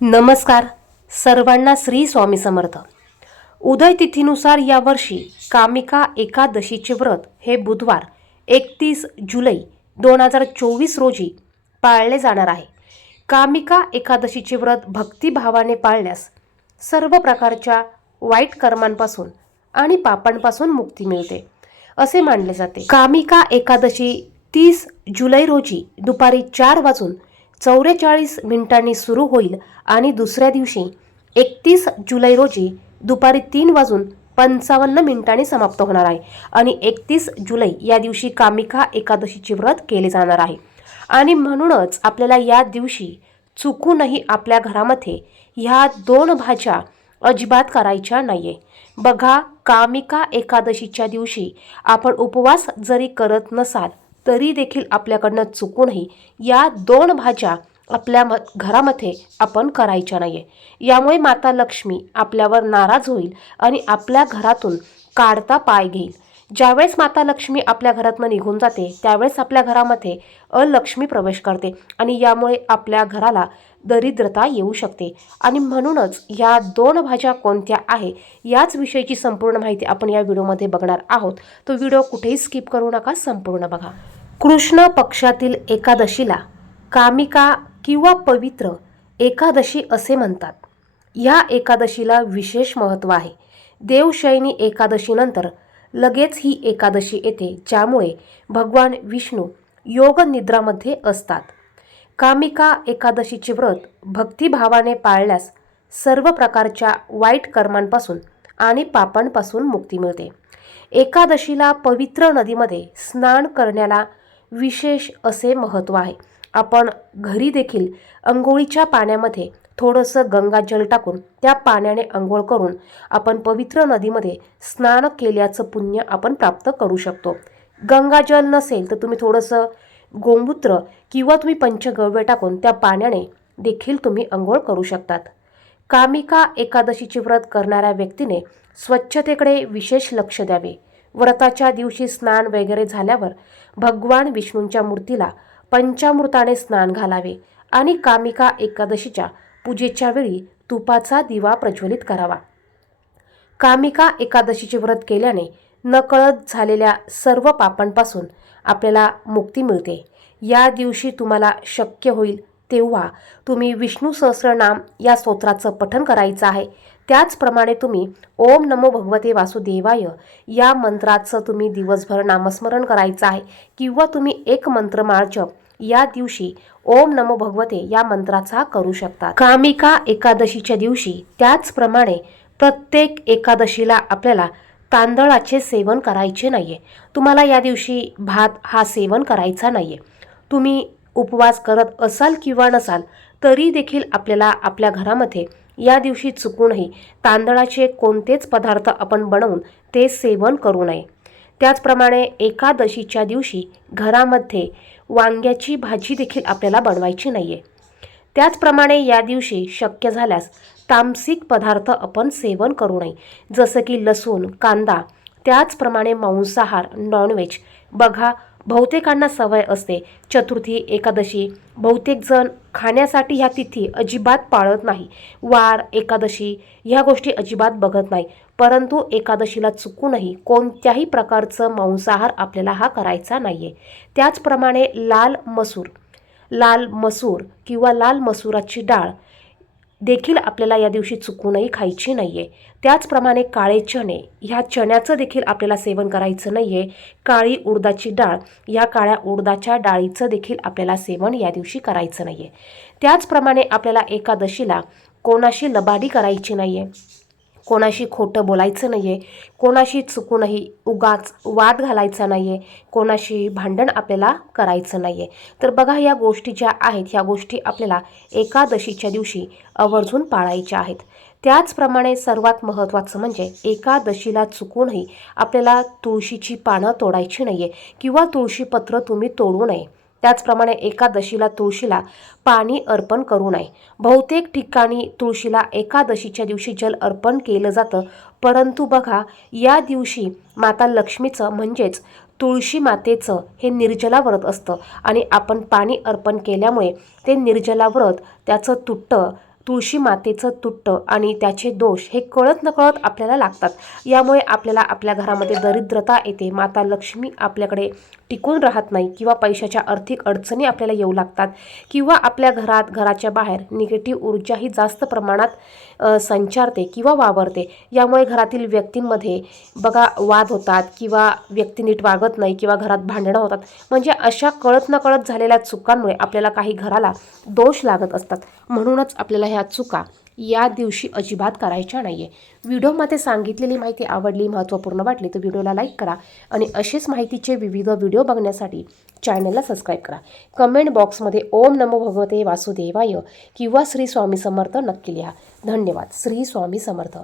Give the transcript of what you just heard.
नमस्कार सर्वांना श्री स्वामी समर्थ। उदय तिथीनुसार यावर्षी कामिका एकादशीचे व्रत हे बुधवार 31 जुलै 2024 रोजी पाळले जाणार आहे। कामिका एकादशीचे व्रत भक्तिभावाने पाळल्यास सर्व प्रकारच्या वाईट कर्मांपासून आणि पापांपासून मुक्ती मिळते असे मानले जाते। कामिका एकादशी 30 जुलै रोजी दुपारी 4:44 सुरू होईल आणि दुसऱ्या दिवशी 31 जुलै रोजी दुपारी 3:55 समाप्त होणार आहे। आणि 31 जुलै या दिवशी कामिका एकादशीचे व्रत केले जाणार आहे। आणि म्हणूनच आपल्याला या दिवशी चुकूनही आपल्या घरामध्ये ह्या 2 भाज्या अजिबात करायच्या नाहीये। बघा, कामिका एकादशीच्या दिवशी आपण उपवास जरी करत नसाल तरी देखील आपल्याकडनं चुकूनही या 2 भाज्या आपल्या घरामध्ये आपण करायच्या नाहीये। यामुळे माता लक्ष्मी आपल्यावर नाराज होईल आणि आपल्या घरातून काढता पाय घेईल। ज्यावेळेस माता लक्ष्मी आपल्या घरातून निघून जाते त्यावेळेस आपल्या घरामध्ये अलक्ष्मी प्रवेश करते आणि यामुळे आपल्या घराला दरिद्रता येऊ शकते। आणि म्हणूनच या 2 भाज्या कोणत्या आहे याच विषयीची संपूर्ण माहिती आपण या व्हिडिओमध्ये बघणार आहोत। तो व्हिडिओ कुठेही स्किप करू नका, संपूर्ण बघा। कृष्ण पक्षातील एकादशीला कामिका किंवा पवित्र एकादशी असे म्हणतात। या एकादशीला विशेष महत्त्व आहे। देवशयनी एकादशीनंतर लगेच ही एकादशी येते, ज्यामुळे भगवान विष्णू योग निद्रामध्ये असतात। कामिका एकादशीचे व्रत भक्तिभावाने पाळल्यास सर्व प्रकारच्या वाईट कर्मांपासून आणि पापांपासून मुक्ती मिळते। एकादशीला पवित्र नदीमध्ये स्नान करण्याला विशेष असे महत्त्व आहे। आपण घरी देखील अंघोळीच्या पाण्यामध्ये थोडंसं गंगाजल टाकून त्या पाण्याने अंघोळ करून आपण पवित्र नदीमध्ये स्नान केल्याचं पुण्य आपण प्राप्त करू शकतो। गंगाजल नसेल तर तुम्ही थोडंसं गोमूत्र किंवा तुम्ही पंचगव्य टाकून त्या पाण्याने देखील तुम्ही अंघोळ करू शकतात। कामिका एकादशीचे व्रत करणाऱ्या व्यक्तीने स्वच्छतेकडे विशेष लक्ष द्यावे। व्रताच्या दिवशी स्नान वगैरे झाल्यावर भगवान विष्णूंच्या मूर्तीला पंचामृताने स्नान घालावे आणि कामिका एकादशीच्या पूजेच्या वेळी तुपाचा दिवा प्रज्वलित करावा। कामिका एकादशीचे व्रत केल्याने नकळत झालेल्या सर्व पापांपासून आपल्याला मुक्ती मिळते। या दिवशी तुम्हाला शक्य होईल तेव्हा तुम्ही विष्णू सहस्रनाम या स्तोत्राचं पठण करायचं आहे। त्याचप्रमाणे तुम्ही ओम नमो भगवते वासुदेवाय या मंत्राचं तुम्ही दिवसभर नामस्मरण करायचं आहे किंवा तुम्ही एक मंत्रमाळ जप या दिवशी ओम नमो भगवते या मंत्राचा करू शकता। कामिका एकादशीच्या दिवशी त्याचप्रमाणे प्रत्येक एकादशीला आपल्याला तांदळाचे सेवन करायचे नाहीये। तुम्हाला या दिवशी भात हा सेवन करायचा नाहीये। तुम्ही उपवास करत असाल किंवा नसाल तरी देखील आपल्याला आपल्या घरामध्ये या दिवशी चुकूनही तांदळाचे कोणतेच पदार्थ आपण बनवून ते सेवन करू नये। त्याचप्रमाणे एकादशीच्या दिवशी घरामध्ये वांग्याची भाजी देखील आपल्याला बनवायची नाहीये। त्याचप्रमाणे या दिवशी शक्य झाल्यास तामसिक पदार्थ आपण सेवन करू नये, जसं की लसूण, कांदा। त्याचप्रमाणे मांसाहार, नॉनव्हेज। बघा, बहुतेकांना सवय असते चतुर्थी, एकादशी बहुतेक जण खाण्यासाठी ह्या तिथी अजिबात पाळत नाही। वार, एकादशी ह्या गोष्टी अजिबात बघत नाही, परंतु एकादशीला चुकूनही कोणत्याही प्रकारचं मांसाहार आपल्याला हा करायचा नाहीये। त्याचप्रमाणे लाल मसूर किंवा लाल मसुराची डाळ देखील आपल्याला या दिवशी चुकूनही खायची नाहीये। त्याचप्रमाणे काळे चणे, ह्या चण्याचं देखील आपल्याला सेवन करायचं नाहीये। काळी उडदाची डाळ, या काळ्या उडदाच्या डाळीचं देखील आपल्याला सेवन या दिवशी करायचं नाहीये। त्याचप्रमाणे आपल्याला एकादशीला कोणाशी लबाडी करायची नाहीये, कोणाशी खोटं बोलायचं नाहीये, कोणाशी चुकूनही उगाच वाद घालायचा नाहीये, कोणाशी भांडण आपल्याला करायचं नाहीये। तर बघा, या गोष्टी ज्या आहेत ह्या गोष्टी आपल्याला एकादशीच्या दिवशी आवर्जून पाळायच्या आहेत। त्याचप्रमाणे सर्वात महत्त्वाचं म्हणजे एकादशीला चुकूनही आपल्याला तुळशीची पानं तोडायची नाहीये किंवा तुळशीपत्र तुम्ही तोडू नये। त्याचप्रमाणे एकादशीला तुळशीला पाणी अर्पण करू नये। बहुतेक ठिकाणी तुळशीला एकादशीच्या दिवशी जल अर्पण केलं जातं, परंतु बघा, या दिवशी माता लक्ष्मीचं म्हणजेच तुळशी मातेचं हे निर्जला व्रत असतं आणि आपण पाणी अर्पण केल्यामुळे ते निर्जला व्रत त्याचं तुळशी मातेचं तुटतं आणि त्याचे दोष हे कळत नकळत आपल्याला लागतात. यामुळे आपल्याला आपल्या घरामध्ये दरिद्रता येते, माता लक्ष्मी आपल्याकडे टिकून राहत नाही किंवा पैशाच्या आर्थिक अडचणी आपल्याला येऊ लागतात किंवा आपल्या घराच्या बाहेर निगेटिव्ह ऊर्जा ही जास्त प्रमाणात संचारते किंवा वावरते. यामुळे घरातील व्यक्तींमध्ये बघा वाद होतात किंवा व्यक्ती नीट वागत नाही किंवा घरात भांडणं होतात. म्हणजे अशा कळत नकळत झालेल्या चुकांमुळे आपल्याला काही घराला दोष लागत असतात. म्हणूनच आपल्याला ह्या चुका या दिवशी अजिबात करायच्या नाही आहे. व्हिडिओमध्ये सांगितलेली माहिती आवडली, महत्त्वपूर्ण वाटली तर व्हिडिओला लाईक करा आणि असेच माहितीचे विविध व्हिडिओ बघण्यासाठी चॅनलला सबस्क्राईब करा. कमेंट बॉक्समध्ये ओम नमो भगवते वासुदेवाय किंवा श्री स्वामी समर्थ नक्की लिहा. धन्यवाद. श्री स्वामी समर्थ.